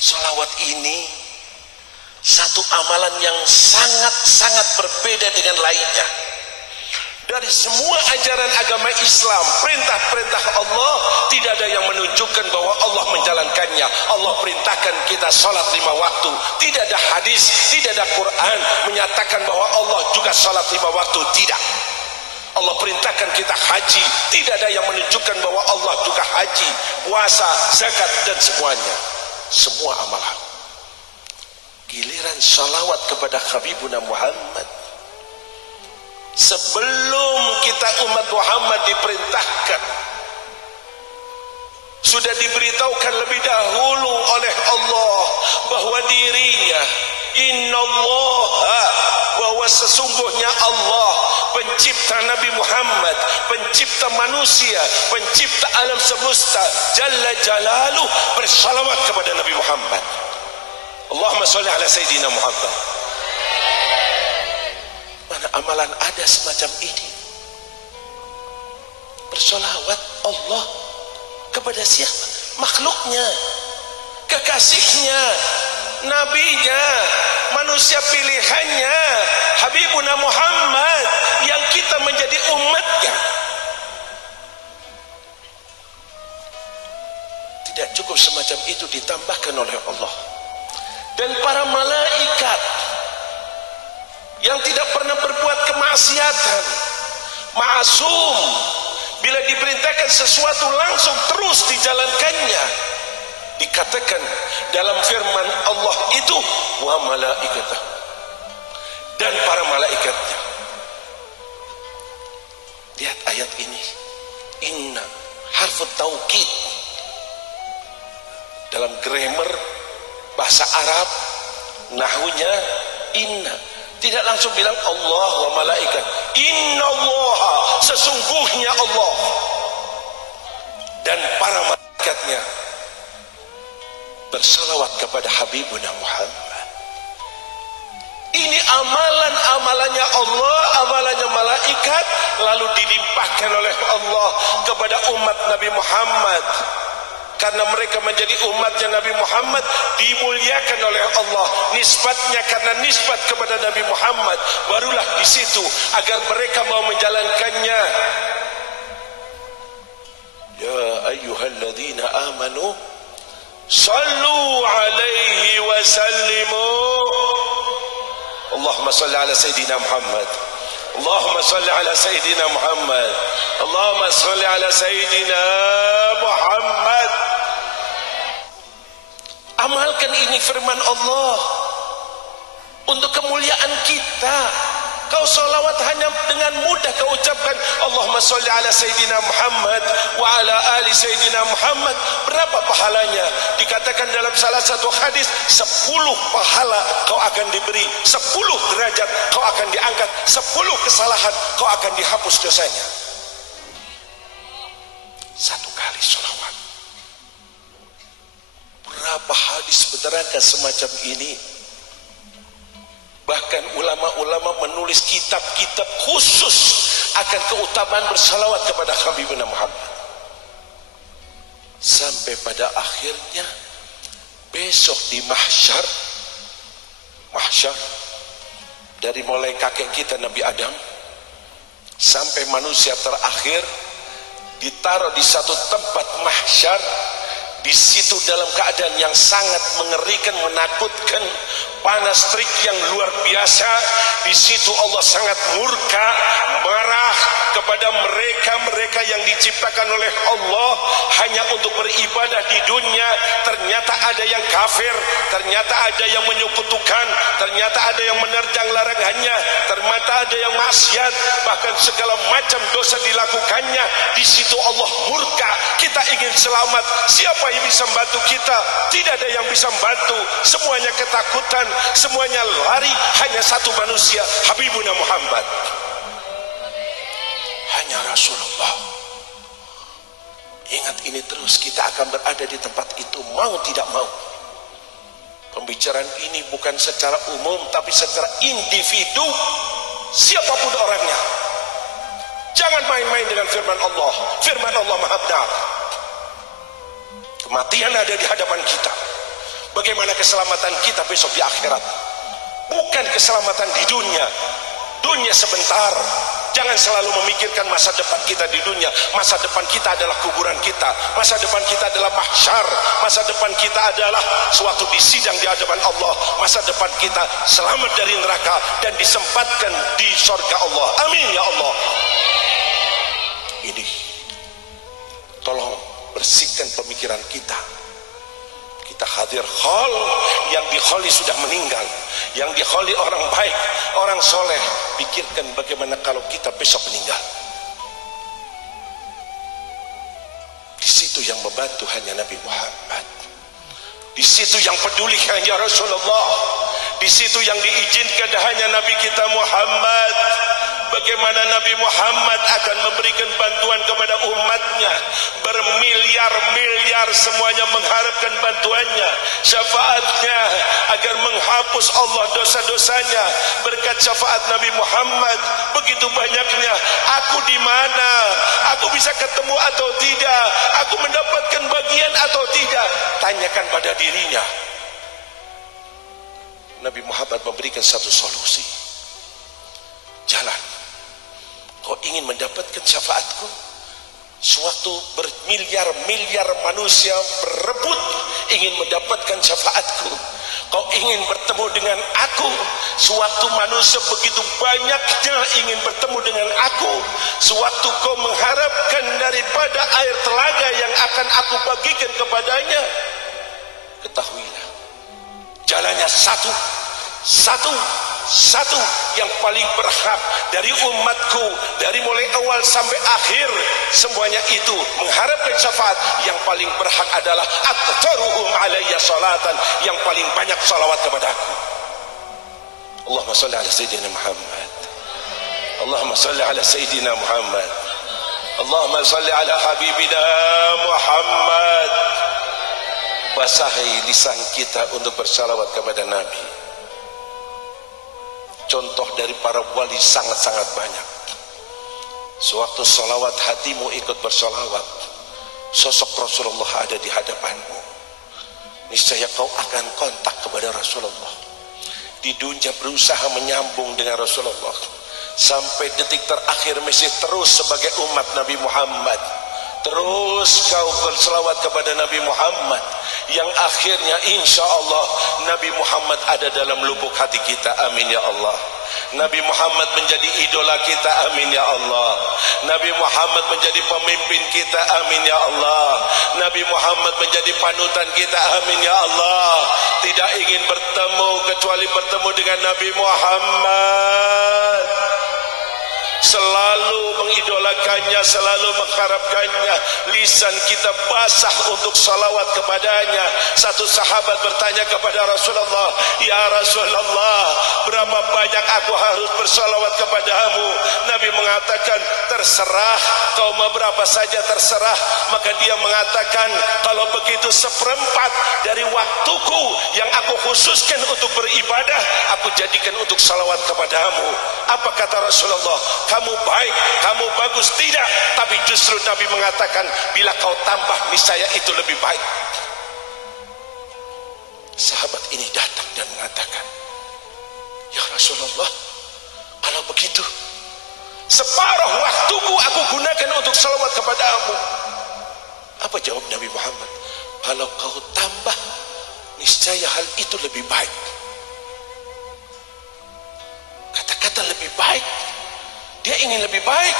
Salawat ini satu amalan yang sangat-sangat berbeda dengan lainnya. Dari semua ajaran agama Islam, perintah-perintah Allah, tidak ada yang menunjukkan bahwa Allah menjalankannya. Allah perintahkan kita salat 5 waktu. Tidak ada hadis, tidak ada Quran menyatakan bahwa Allah juga salat 5 waktu. Tidak. Allah perintahkan kita haji. Tidak ada yang menunjukkan bahwa Allah juga haji, puasa, zakat, dan semuanya. Semua amalan. Giliran salawat kepada Habibuna Muhammad. Sebelum kita umat Muhammad diperintahkan, sudah diberitahukan lebih dahulu oleh Allah bahwa dirinya, innallaha, bahwa sesungguhnya Allah pencipta Nabi Muhammad, pencipta manusia, pencipta alam semesta, Jalla Jalaluh, bersalawat kepada Nabi Muhammad. Allahumma sholli ala Sayyidina Muhammad. Mana amalan ada semacam ini? Bersolawat Allah kepada siapa? Makhluknya, kekasihnya, nabinya, manusia pilihannya, Habibuna Muhammad, yang kita menjadi umatnya. Tidak cukup semacam itu, ditambahkan oleh Allah dan para malaikat yang tidak pernah berbuat kemaksiatan, ma'asum, bila diperintahkan sesuatu langsung terus dijalankannya. Dikatakan dalam firman Allah itu, wa malaikatah, dan para malaikatnya. Lihat ayat ini, inna harfut taukid. Dalam grammar bahasa Arab, nahwunya inna, tidak langsung bilang Allah wa malaikat. Inna Allah, sesungguhnya Allah dan para malaikatnya bersalawat kepada Habibuna Muhammad. Ini amalan-amalannya Allah, amalannya malaikat, lalu dilimpahkan oleh Allah kepada umat Nabi Muhammad. Karena mereka menjadi umatnya Nabi Muhammad, dimuliakan oleh Allah. Nisbatnya karena nisbat kepada Nabi Muhammad, barulah di situ agar mereka mau menjalankannya. Ya ayyuhalladzina amanu sallu alaihi wa sallimu. Allahumma salli ala Sayyidina Muhammad. Allahumma salli ala Sayyidina Muhammad. Allahumma salli ala Sayyidina Muhammad. Amalkan ini firman Allah untuk kemuliaan kita. Kau salawat hanya dengan mudah kau ucapkan Allahumma sholli ala Sayyidina Muhammad wa ala ali Sayyidina Muhammad. Berapa pahalanya? Dikatakan dalam salah satu hadis, 10 pahala kau akan diberi, 10 derajat kau akan diangkat, 10 kesalahan kau akan dihapus dosanya. Satu kali salawat. Berapa hadis menerangkan semacam ini? Bahkan ulama-ulama menulis kitab-kitab khusus akan keutamaan bersalawat kepada Habibuna Muhammad. Sampai pada akhirnya besok di mahsyar, dari mulai kakek kita Nabi Adam sampai manusia terakhir, ditaruh di satu tempat mahsyar. Di situ dalam keadaan yang sangat mengerikan, menakutkan, panas terik yang luar biasa. Di situ Allah sangat murka, marah kepada mereka yang diciptakan oleh Allah hanya untuk beribadah di dunia. Ternyata ada yang kafir, ternyata ada yang menyekutukan, ternyata ada yang menerjang larangannya, ternyata ada yang maksiat, bahkan segala macam dosa dilakukannya. Di situ Allah murka. Kita ingin selamat, siapa yang bisa membantu kita? Tidak ada yang bisa membantu. Semuanya ketakutan, semuanya lari. Hanya satu manusia, Habibuna Muhammad, hanya Rasulullah. Ingat ini terus, kita akan berada di tempat itu mau tidak mau. Pembicaraan ini bukan secara umum, tapi secara individu, siapapun orangnya. Jangan main-main dengan firman Allah. Firman Allah maha benar. Kematian ada di hadapan kita, Bagaimana keselamatan kita besok di akhirat? Bukan keselamatan di dunia. Dunia sebentar. Jangan selalu memikirkan masa depan kita di dunia. Masa depan kita adalah kuburan kita. Masa depan kita adalah mahsyar. Masa depan kita adalah suatu disidang di hadapan Allah. Masa depan kita selamat dari neraka dan disempatkan di surga Allah. Amin ya Allah. Ini tolong bersihkan pemikiran kita. Kita hadir khol, yang dikholi sudah meninggal, yang dikholi orang baik, orang soleh. Pikirkan bagaimana kalau kita besok meninggal. Di situ yang membantu hanya Nabi Muhammad. Di situ yang peduli hanya Rasulullah. Di situ yang diizinkan hanya Nabi kita Muhammad. Bagaimana Nabi Muhammad akan memberikan bantuan kepada umatnya, bermiliar-miliar semuanya mengharapkan bantuannya, syafaatnya agar menghapus Allah dosa-dosanya. Berkat syafaat Nabi Muhammad begitu banyaknya. Aku di mana? Aku bisa ketemu atau tidak? Aku mendapatkan bagian atau tidak? Tanyakan pada dirinya. Nabi Muhammad memberikan satu solusi. Jalan. Kau ingin mendapatkan syafaatku? Sewaktu bermiliar-miliar manusia berebut ingin mendapatkan syafaatku. Kau ingin bertemu dengan aku. Sewaktu manusia begitu banyaknya ingin bertemu dengan aku. Sewaktu kau mengharapkan daripada air telaga yang akan aku bagikan kepadanya. Ketahuilah, jalannya satu. Satu yang paling berhak dari umatku, dari mulai awal sampai akhir, semuanya itu mengharapkan syafaat. Yang paling berhak adalah aktsaruhum alayya salatan, yang paling banyak salawat kepadaku. Allahumma shalli ala sayyidina Muhammad. Allahumma shalli ala sayyidina Muhammad. Allahumma shalli ala habibina Muhammad. Basahi lisan kita untuk bersalawat kepada Nabi. Contoh dari para wali sangat-sangat banyak. Sewaktu salawat hatimu ikut bersalawat, sosok Rasulullah ada di hadapanmu. Niscaya kau akan kontak kepada Rasulullah. Di dunia berusaha menyambung dengan Rasulullah. Sampai detik terakhir masih terus sebagai umat Nabi Muhammad. Terus kau berselawat kepada Nabi Muhammad, yang akhirnya insya Allah Nabi Muhammad ada dalam lubuk hati kita. Amin ya Allah. Nabi Muhammad menjadi idola kita. Amin ya Allah. Nabi Muhammad menjadi pemimpin kita. Amin ya Allah. Nabi Muhammad menjadi panutan kita. Amin ya Allah. Tidak ingin bertemu kecuali bertemu dengan Nabi Muhammad. Selalu mengidolakannya, selalu mengharapkannya. Lisan kita basah untuk salawat kepadanya. Satu sahabat bertanya kepada Rasulullah, ya Rasulullah, berapa banyak aku harus bersalawat kepadamu? Nabi mengatakan, terserah, kau mau berapa saja terserah. Maka dia mengatakan, kalau begitu 1/4 dari waktuku yang aku khususkan untuk beribadah, aku jadikan untuk salawat kepadamu. Apa kata Rasulullah? Kamu baik, kamu bagus. Tidak, tapi justru Nabi mengatakan, bila kau tambah niscaya itu lebih baik. Sahabat ini datang dan mengatakan, ya Rasulullah, kalau begitu separuh waktuku aku gunakan untuk salawat kepadamu. Apa jawab Nabi Muhammad? Kalau kau tambah niscaya hal itu lebih baik. Kata-kata lebih baik, dia ingin lebih baik.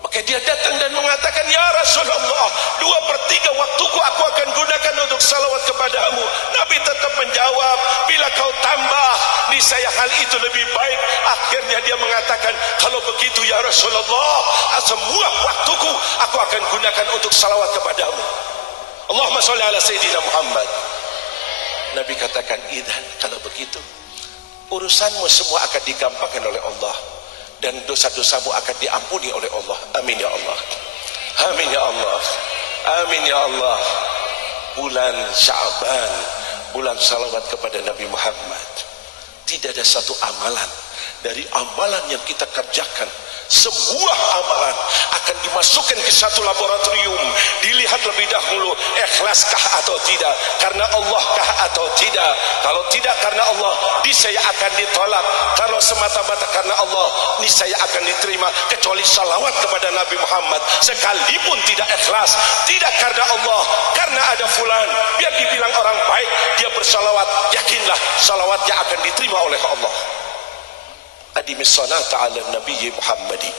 Maka dia datang dan mengatakan, ya Rasulullah, 2/3 waktuku aku akan gunakan untuk salawat kepadamu. Nabi tetap menjawab, bila kau tambah niscaya hal itu lebih baik. Akhirnya dia mengatakan, kalau begitu ya Rasulullah, semua waktuku aku akan gunakan untuk salawat kepadamu. Allahumma sholli ala sayyidina Muhammad. Nabi katakan, idzan, kalau begitu urusanmu semua akan digampangkan oleh Allah, dan dosa-dosamu akan diampuni oleh Allah. Amin ya Allah. Amin ya Allah. Amin ya Allah. Bulan Sya'ban, bulan salawat kepada Nabi Muhammad. Tidak ada satu amalan dari amalan yang kita kerjakan Sebuah amalan akan dimasukkan ke satu laboratorium, dilihat lebih dahulu ikhlaskah atau tidak, karena Allah kah atau tidak. Kalau tidak karena Allah, niscaya akan ditolak. Kalau semata-mata karena Allah, niscaya akan diterima. Kecuali salawat kepada Nabi Muhammad, sekalipun tidak ikhlas, tidak karena Allah, karena ada fulan, biar dibilang orang baik, dia bersalawat, yakinlah salawatnya akan diterima oleh Allah. Adimis salata ala nabiyyi Muhammadi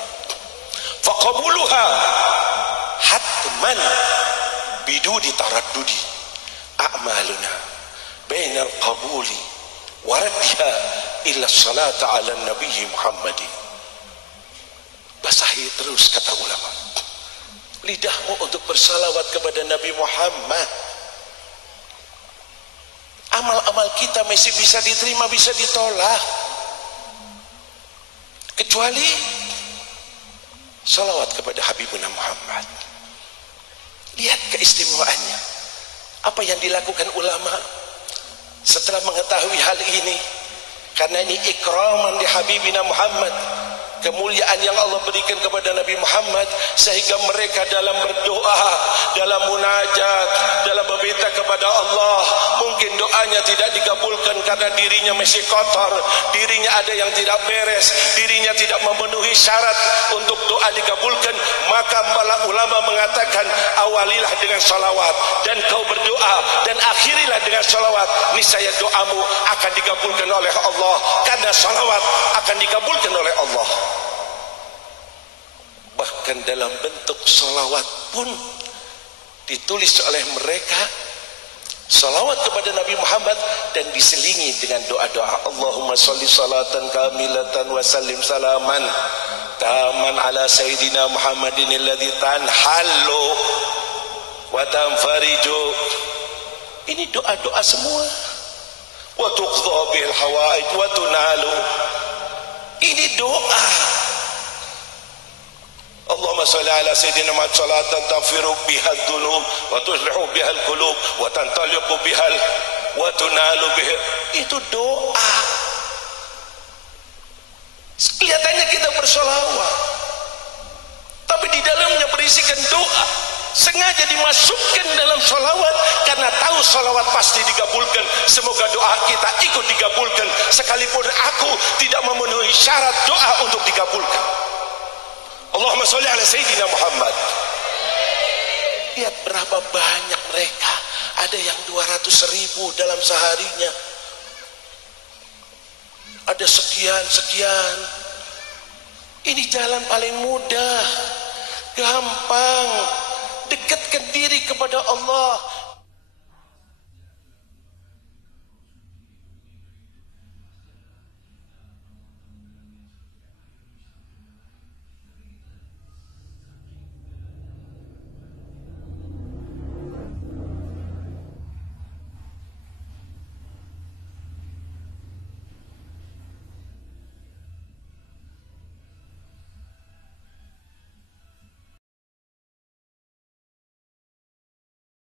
faqabuluha hatman biduni taraddudi a'maluna bainal qabuli waraddiha illa salata ala nabiyyi Muhammadi. Basahi terus, kata ulama, lidahmu untuk bersalawat kepada Nabi Muhammad. Amal-amal kita masih bisa diterima, bisa ditolak, kecuali salawat kepada Habibuna Muhammad. Lihat keistimewaannya, apa yang dilakukan ulama setelah mengetahui hal ini. Karena ini ikraman di Habibina Muhammad, kemuliaan yang Allah berikan kepada Nabi Muhammad, sehingga mereka dalam berdoa, dalam munajat, dalam meminta kepada Allah, mungkin doanya tidak dikabulkan karena dirinya masih kotor, dirinya ada yang tidak beres, dirinya tidak memenuhi syarat untuk doa dikabulkan. Maka para ulama mengatakan, awalilah dengan salawat, dan kau berdoa, dan akhirilah dengan salawat, niscaya doamu akan dikabulkan oleh Allah, karena salawat akan dikabulkan oleh Allah. Bahkan dalam bentuk salawat pun ditulis oleh mereka salawat kepada Nabi Muhammad dan diselingi dengan doa-doa. Allahumma sholli salatan kamilatan wa sallim salaman taman ala sayyidina Muhammadin alladhi tanhallu wa tanfariju. Ini doa-doa semua. Wa tuqdha bil hawaid wa tunalu. Ini doa. Allahumma sholli ala sayyidina Muhammad salatan taghfiru biha dzunub wa tuslihu biha al-qulub wa tantaliqu biha wa tunalu biha. Itu doa. Kelihatannya kita bersolawat, tapi di dalamnya berisikan doa. Sengaja dimasukkan dalam solawat karena tahu solawat pasti dikabulkan. Semoga doa kita ikut dikabulkan, sekalipun aku tidak memenuhi syarat doa untuk dikabulkan. Allahumma sholli ala sayyidina Muhammad. Lihat berapa banyak mereka. Ada yang 200.000 dalam seharinya, ada sekian. Ini jalan paling mudah, gampang. Dekatkan diri kepada Allah